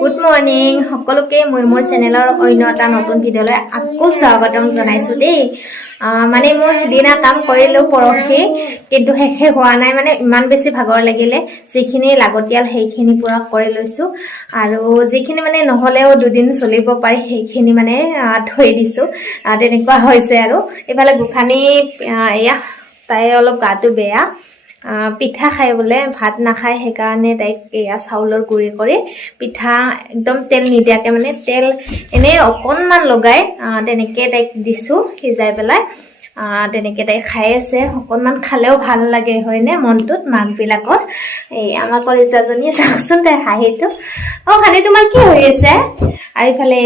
Good morning সকলোকে মই মোৰ চেনেলৰ অন্য এটা নতুন ভিডিঅ'লৈ আকৌ স্বাগতম জনাইছোঁ দেই। মানে মই সিদিনা কাম কৰিলোঁ পৰহি, কিন্তু শেষে হোৱা নাই। মানে ইমান বেছি ভাগৰ লাগিলে, যিখিনি লাগতিয়াল সেইখিনি পূৰা কৰি লৈছোঁ, আৰু যিখিনি মানে নহ'লেও দুদিন চলিব পাৰি সেইখিনি মানে থৈ দিছোঁ। তেনেকুৱা হৈছে। আৰু এইফালে গোসানী এয়া তাই অলপ গাটো বেয়া, পিঠা খাই বোলে, ভাত নাখায়। সেইকাৰণে তাইক এয়া চাউলৰ গুড়ি কৰি পিঠা একদম তেল নিদিয়াকৈ, মানে তেল এনেই অকণমান লগাই তেনেকৈ তাইক দিছোঁ সিজাই পেলাই। তেনেকৈ তাই খাই আছে। অকণমান খালেও ভাল লাগে হয়নে মনটোত, মাকবিলাকৰ। এই আমাৰ কলিজাজনী চাওকচোন তাই হাঁহিটো। খালি তোমাৰ কি হৈ আছে? আৰু ইফালে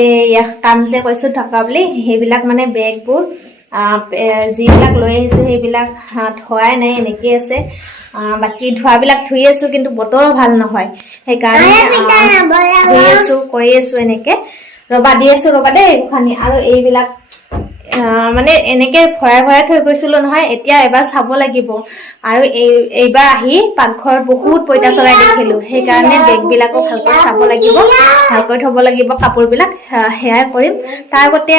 কাম যে কৈছোঁ থকা বুলি, সেইবিলাক মানে বেগবোৰ যিবিলাক লৈ আহিছোঁ সেইবিলাক ধোৱাই নাই, এনেকেই আছে। বাকী ধোৱাবিলাক ধুই আছোঁ, কিন্তু বতৰো ভাল নহয়, সেইকাৰণে ধুই আছোঁ, কৰি আছোঁ এনেকৈ। দি আছোঁ ৰ'বা দেই গোসানী। আৰু এইবিলাক মানে এনেকৈ ভৰাই ভৰাই থৈ গৈছিলোঁ নহয়, এতিয়া এবাৰ চাব লাগিব। আৰু এইবাৰ আহি পাকঘৰত বহুত পইতা চৰাই দেখিলোঁ, সেইকাৰণে বেগবিলাকো ভালকৈ চাব লাগিব, ভালকৈ থ'ব লাগিব কাপোৰবিলাক। সেয়াই কৰিম। তাৰ আগতে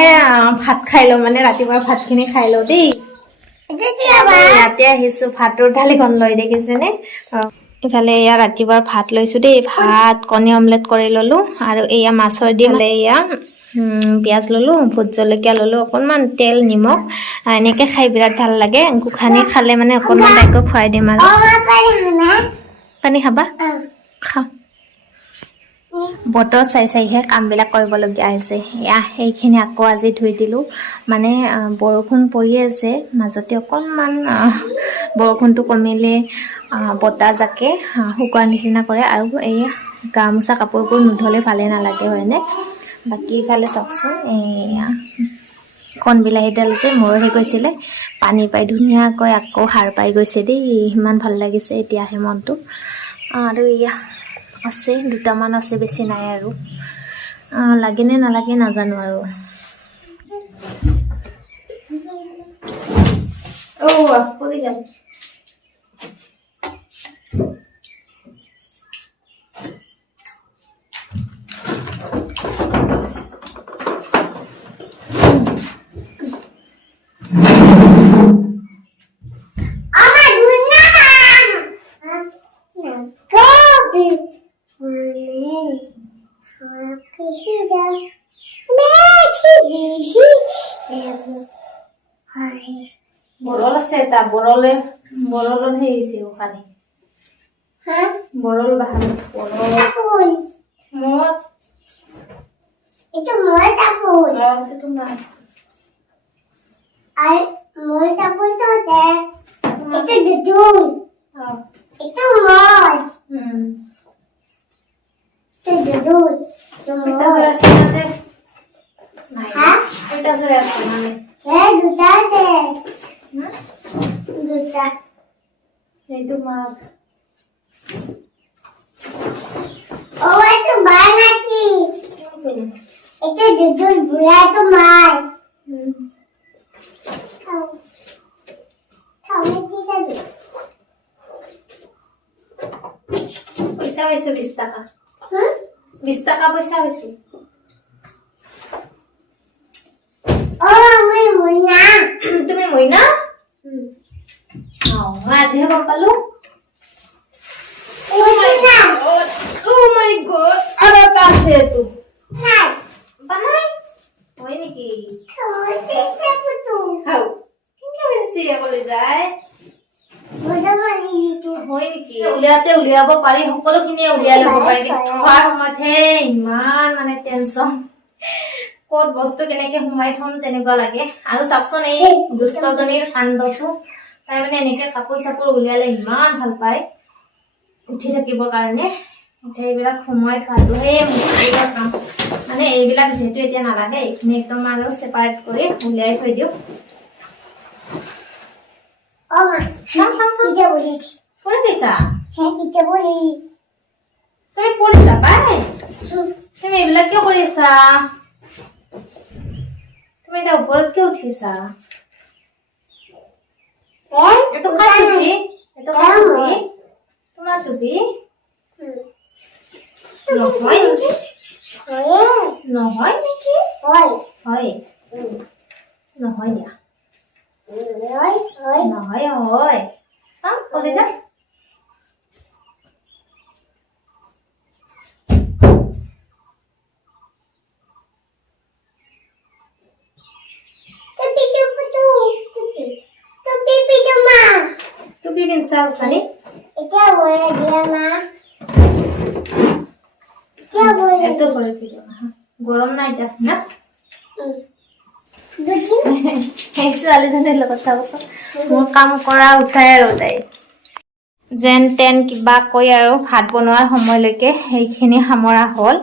ভাত খাই লওঁ, মানে ৰাতিপুৱাৰ ভাতখিনি খাই লওঁ দেই। ইয়াতে আহিছোঁ ভাতৰ থালিখন লৈ, দেখিছেনে? ইফালে এয়া ৰাতিপুৱাৰ ভাত লৈছোঁ দেই। ভাত কণী অমলেট কৰি ল'লোঁ, আৰু এয়া মাছৰ দি এয়া পিঁয়াজ ল'লোঁ, ভোট জলকীয়া ল'লোঁ, অকণমান তেল নিমখ এনেকৈ খাই বিৰাট ভাল লাগে। গোসানী খালে মানে অকণমান তাইকো খুৱাই দিম। আৰু পানী খাবা? খাওঁ। বতৰ চাই চাইহে কামবিলাক কৰিবলগীয়া হৈছে। সেইখিনি আকৌ আজি ধুই দিলোঁ। মানে বৰষুণ পৰি আছে, মাজতে অকণমান বৰষুণটো কমিলে বতাহ জাকে শুকোৱাৰ নিচিনা কৰে। আৰু এই গামোচা কাপোৰবোৰ নুধুলে ভালে নালাগে হয়নে? বাকী ইফালে চাওকচোন, এয়া কণ বিলাহীডাল যে মৰহি গৈছিলে, পানী পাই ধুনীয়াকৈ আকৌ সাৰ পাই গৈছে দেই। ইমান ভাল লাগিছে এতিয়াহে মনটো। আৰু এয়া আছে দুটামান আছে, বেছি নাই। আৰু লাগে নে নালাগে নাজানো। আৰু পৰি যাব। বৰল আছে এটা, বৰলে সেই হৈছে গোসানী। বৰল বাহান সেইটো মাছ। পইচা পাইছো 20 টাকা। 20 টাকা পইচা পাইছো। তুমি মইনা? মই আজিহে গম পালো। Oh my god, আৰু এটা আছে এইটো। বানাই হয় নেকি? হয় নেকি? উলিয়াব পাৰি, সকলোখিনিয়ে উলিয়াই ল'ব পাৰি। খোৱাৰ সময়তহে ইমান মানে টেনচন, ক'ত বস্তু কেনেকে সোমাই থম তেনেকুৱা লাগে। আৰু চাওকচোন এই দুষ্টজনীৰ কাণ্ডটো, তাই মানে এনেকে কাপোৰ চাপোৰ উলিয়ালে ইমান ভাল পায় উঠি থাকিবৰ কাৰণে। এইবিলাক সোমাই থোৱাটোহে মুস্কিলৰ কাম। মানে এইবিলাক যিহেতু এতিয়া নালাগে, এইখিনি একদম আৰু ছেপাৰেট কৰি উলিয়াই থৈ দিওঁ। পৰি গৈছা? তুমি পৰিছা পাই? তুমি এইবিলাক কিয় কৰি আছা? তুমি এতিয়া ওপৰত কিয় উঠিছা? এইটো কাৰ টুপি? এইটো কাৰ টুপি? তোমাৰ টুপি? নহয় নেকি? নহয় নেকি হয় নহয় দিয়া নহয় হয় চাম কলিজা টুপি পিন্ধছা উঠানি গৰম নাই এতিয়া না সেই ছোৱালীজনীৰ লগত চাবচোন মোৰ কাম কৰা উঠাই আৰু তাই যেন তেন কিবা কৈ আৰু ভাত বনোৱাৰ সময়লৈকে সেইখিনি সামৰা হ'ল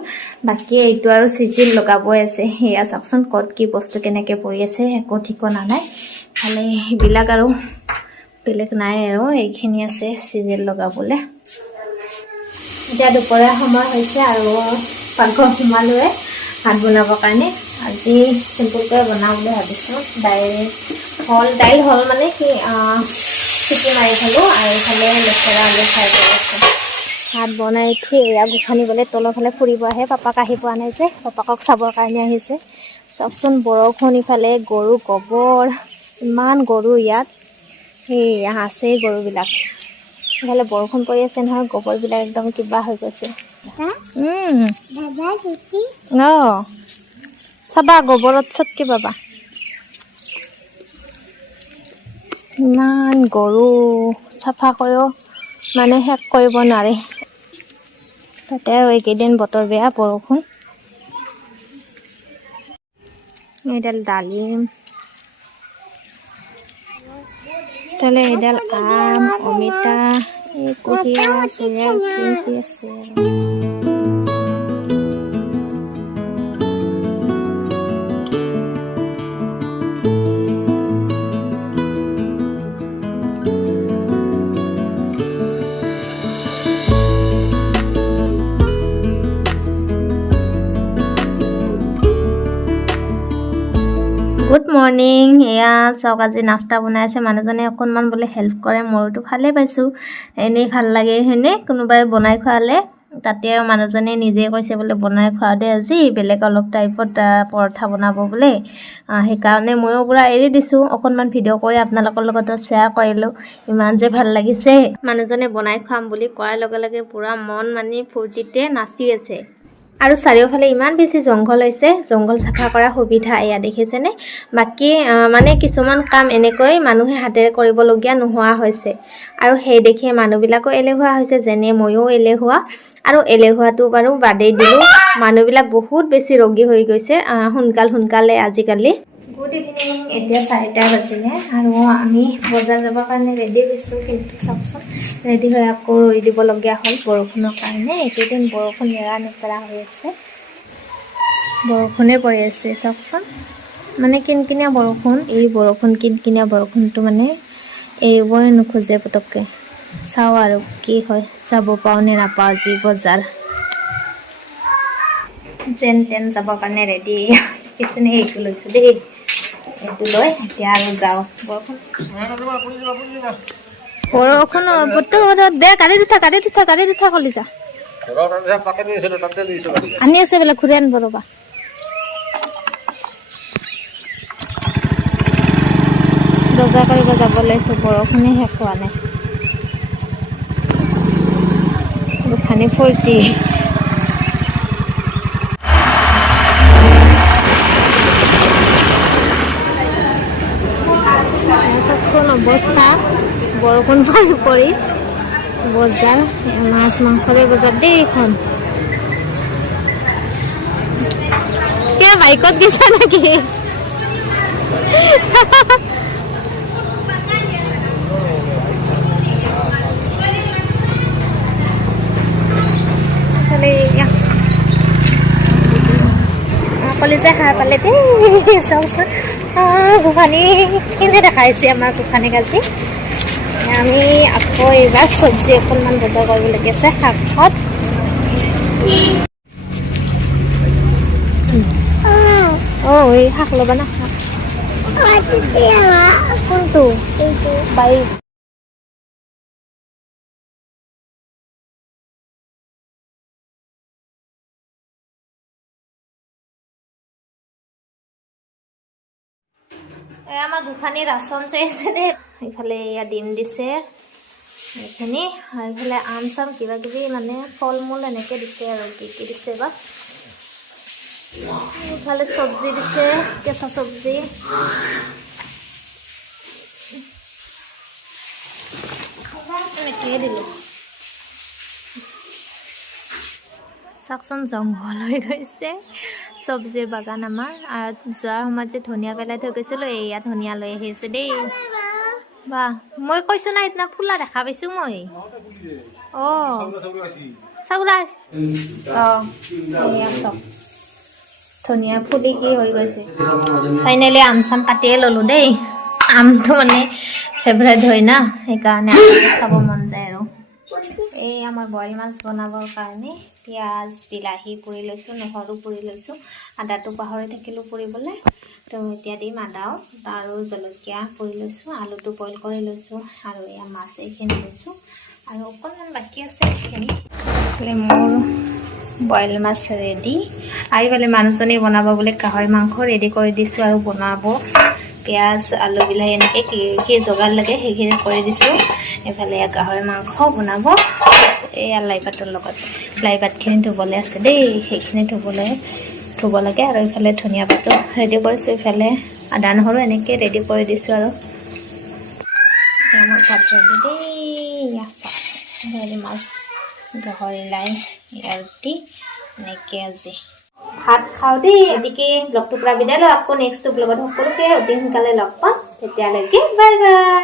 বাকী এইটো আৰু চিজিল লগাবই আছে সেয়া চাওকচোন ক'ত কি বস্তু কেনেকৈ পৰি আছে একো ঠিকনা নাই খালি সেইবিলাক আৰু বেলেগ নাই আৰু এইখিনি আছে চিজিল লগাবলৈ এতিয়া দুপৰীয়া সময় হৈছে আৰু পাকঘৰ সোমালোৱে ভাত বনাবৰ কাৰণে আজি চিম্পুলকৈ বনাওঁ বুলি ভাবিছোঁ দাইল হ'ল মানে কি চিটি মাৰি খালোঁ আৰু এইফালে লেচেৰা আলু ফ্ৰাই কৰি আছোঁ ভাত বনাই উঠি এয়া গোসাঁনী গ'লে তলৰ ফালে ফুৰিব আহে পাপাক আহি পোৱা নাই যে পাপাকক চাবৰ কাৰণে আহিছে চাওকচোন বৰষুণ ইফালে গৰু গোবৰ ইমান গৰু ইয়াত সেয়া আছেই গৰুবিলাক ইফালে বৰষুণ পৰি আছে নহয় গোবৰবিলাক একদম কিবা হৈ গৈছে অঁ চাবা গোবৰত চটকি পাবা ইমান গৰু চাফা কৰিও মানে শেষ কৰিব নোৱাৰে তাতে আৰু এইকেইদিন বতৰ বেয়া বৰষুণ এইডাল ডালিম তাহলে এইডাল আম অমিতা এই কুঁহিয়া চুৰিয়া কি আছে গুড মৰ্নিং এয়া চাওক আজি নাস্তা বনাইছে মানুহজনে অকণমান বোলে হেল্প কৰে মোৰতো ভালেই পাইছোঁ এনেই ভাল লাগে হয়নে কোনোবাই বনাই খোৱালে তাতে আৰু মানুহজনে নিজে কৈছে বোলে বনাই খোৱাও দে আজি বেলেগ অলপ টাইপত পৰঠা বনাব বোলে সেইকাৰণে ময়ো পূৰা এৰি দিছোঁ অকণমান ভিডিঅ' কৰি আপোনালোকৰ লগত শ্বেয়াৰ কৰিলোঁ ইমান যে ভাল লাগিছে মানুহজনে বনাই খুৱাম বুলি কোৱাৰ লগে লগে পূৰা মন মানি ফূৰ্তিতে নাচি আছে আৰু চাৰিওফালে ইমান বেছি জংঘল হৈছে জংঘল চাফা কৰা সুবিধা এয়া দেখিছেনে বাকী মানে কিছুমান কাম এনেকৈ মানুহে হাতেৰে কৰিবলগীয়া নোহোৱা হৈছে আৰু সেই দেখি মানুহবিলাকো এলেহুৱা হৈছে যেনে ময়ো এলেহুৱা আৰু এলেহুৱাটো বাৰু বাদেই দিলোঁ মানুহবিলাক বহুত বেছি ৰোগী হৈ গৈছে সোনকালে আজিকালি গুড ইভিনিং এতিয়া 4টা বাজিলে আৰু আমি বজাৰ যাবৰ কাৰণে ৰেডি হৈছোঁ কিন্তু চাওকচোন ৰেডি হৈ আকৌ ৰৈ দিবলগীয়া হ'ল বৰষুণৰ কাৰণে এইকেইদিন বৰষুণ নেৰা হৈ আছে বৰষুণে পৰি আছে চাওকচোন মানে কিনকিনীয়া বৰষুণ এই কিনকিনীয়া বৰষুণটো মানে এৰিবই নোখোজে পটককৈ চাওঁ আৰু কি হয় যাব পাওঁ নে নাপাওঁ আজি বজাৰ যেন তেন যাবৰ কাৰণে ৰেডি কিছেনে এইটো লৈছোঁ দেই এইটো লৈ এতিয়া আৰু যাওঁ বৰষুণৰ দে কাটি দিঠা কলি যা আনি আছে বোলে ঘূৰি আনিব ৰ'বা বজাৰ কৰিব যাব লৈছোঁ বৰষুণে শেষ হোৱা নাই গোসাঁনী ফূৰ্তি চাওকচোন অৱস্থা বৰষুণ পৰি বজাৰ মাছ মাংসৰে বজাৰ দেই এইখন কিয় বাইকত গৈছা নেকি কলিজা খাই পালে দেই চাওকচোন গোসাঁনী কিনে দেখাইছে আমাৰ গোসাঁনীক আজি আমি আকৌ এইবাৰ চব্জি অকণমান বজাৰ কৰিবলগীয়া আছে শাকত এই শাক ল'বা না কোনটো বাৰীত আমাৰ দুখানি ৰাচন চাইছে দেই এইফালে এয়া ডিম দিছে এইখিনি আৰু এইফালে আম চাম কিবা কিবি মানে ফল মূল এনেকৈ দিছে আৰু কি দিছে বা এইফালে চব্জি দিছে কেঁচা চব্জি এনেকৈয়ে দিলোঁ চাওকচোন জংঘল হৈ গৈছে চব্জিৰ বাগান আমাৰ আৰু যোৱাৰ সময়ত যে ধনিয়া পেলাই থৈ গৈছিলোঁ এয়া ধনিয়া লৈ আহিছে দেই বা মই কৈছোঁ না সেইদিনা ফুলা দেখা পাইছোঁ মই অঁ চাউলা অঁ ধনিয়া চব ধনিয়া ফুলি কি হৈ গৈছে ফাইনেলি আম চাম কাটিয়ে ল'লোঁ দেই আমটো মানে ফেভৰেট হয় না সেইকাৰণে খাব মন যায় আৰু এই আমাৰ বইল মাছ বনাবৰ কাৰণে পিঁয়াজ বিলাহী পুৰি লৈছোঁ নহৰু পুৰি লৈছোঁ আদাটো পাহৰি থাকিলোঁ পুৰিবলৈ তো এতিয়া দিম আদাও আৰু জলকীয়া পুৰি লৈছোঁ আলুটো বইল কৰি লৈছোঁ আৰু এয়া মাছ এইখিনি লৈছোঁ আৰু অকণমান বাকী আছে এইখিনি মোৰ বইল মাছ ৰেডি আৰু এইফালে মানুহজনে বনাব বুলি গাহৰি মাংস ৰেডি কৰি দিছোঁ আৰু বনাব পিঁয়াজ আলু বিলাহী এনেকৈ কি যোগাৰ লাগে সেইখিনি কৰি দিছোঁ এইফালে গাহৰি মাংস বনাব এই লাই পাতৰ লগত লাই পাতখিনি ধুবলৈ আছে দেই সেইখিনি ধুব লাগে আৰু এইফালে ধনিয়া পাতো ৰেডি কৰিছোঁ এইফালে আদা নহৰু এনেকৈ ৰেডি কৰি দিছোঁ আৰু মোৰ ভাত ৰেডি দেই মাছ গাহৰি লাই ইয়াৰ দি এনেকৈ আজি ভাত খাওঁ দেই এদিকে ব্লগটো পুৰা বিদায় লওঁ আকৌ নেক্সট ব্লগত সকলোকে অতি সোনকালে লগ পাম তেতিয়ালৈকে বাই বাই